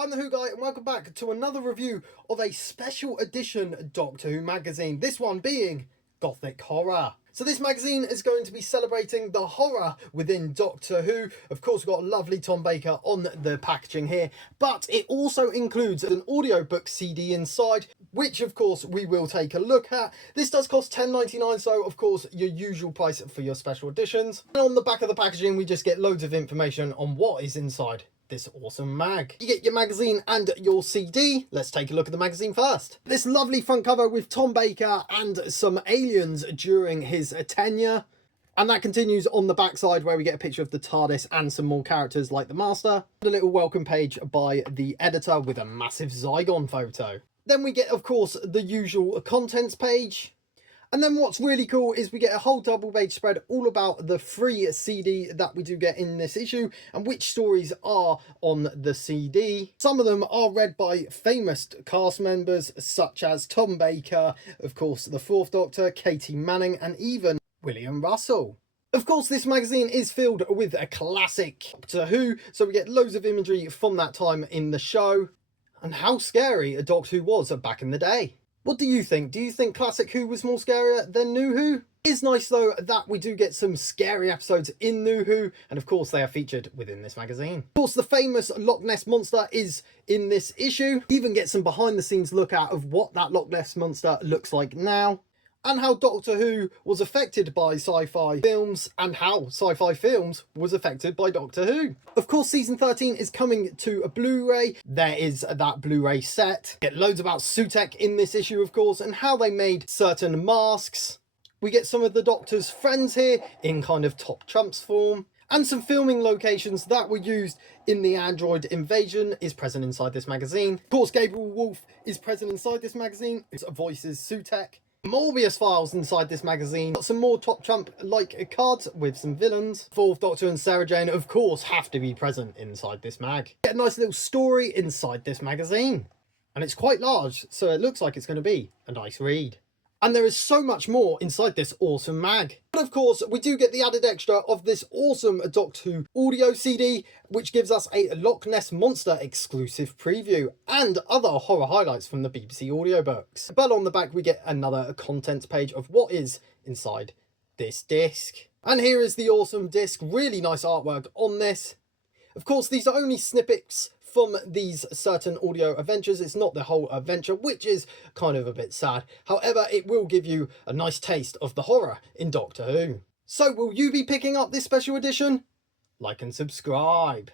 I'm the Who Guy and welcome back to another review of a special edition Doctor Who magazine, this one being Gothic Horror. So this magazine is going to be celebrating the horror within Doctor Who. Of course, we've got a lovely Tom Baker on the packaging here, but it also includes an audiobook CD inside, which of course we will take a look at. This does cost £10.99, so of course your usual price for your special editions. And on the back of the packaging, we just get loads of information on what is inside this awesome mag. You get your magazine and your CD. Let's take a look at the magazine first. This lovely front cover with Tom Baker and some aliens during his tenure. And that continues on the backside where we get a picture of the TARDIS and some more characters like the Master. And a little welcome page by the editor with a massive Zygon photo. Then we get, of course, the usual contents page. And then what's really cool is we get a whole double page spread all about the free CD that we do get in this issue and which stories are on the CD. Some of them are read by famous cast members such as Tom Baker, of course the Fourth Doctor, Katie Manning and even William Russell. Of course, this magazine is filled with a classic Doctor Who, so we get loads of imagery from that time in the show and how scary a Doctor Who was back in the day. What do you think? Do you think Classic Who was more scarier than New Who? It is nice though that we do get some scary episodes in New Who, and of course they are featured within this magazine. Of course, the famous Loch Ness Monster is in this issue. We even get some behind the scenes look at of what that Loch Ness Monster looks like now, and how Doctor Who was affected by sci-fi films and how sci-fi films was affected by Doctor Who. Of course, season 13 is coming to a Blu-ray. There is that Blu-ray set. Get loads about Sutekh in this issue, of course, and how they made certain masks. We get some of the Doctor's friends here in kind of Top Trumps form. And some filming locations that were used in the android invasion is present inside this magazine. Of course, Gabriel Wolfe is present inside this magazine. It voices Sutekh. Morbius files inside this magazine. Got some more Top Trump like cards with some villains. Fourth Doctor and Sarah Jane, of course, have to be present inside this mag. Get a nice little story inside this magazine. And it's quite large, so it looks like it's going to be a nice read. And there is so much more inside this awesome mag. But of course, we do get the added extra of this awesome Doctor Who audio CD, which gives us a Loch Ness Monster exclusive preview and other horror highlights from the BBC audiobooks. But on the back, we get another contents page of what is inside this disc. And here is the awesome disc. Really nice artwork on this. Of course, these are only snippets from these certain audio adventures. It's not the whole adventure, which is kind of a bit sad. However, it will give you a nice taste of the horror in Doctor Who. So will you be picking up this special edition? Like and subscribe.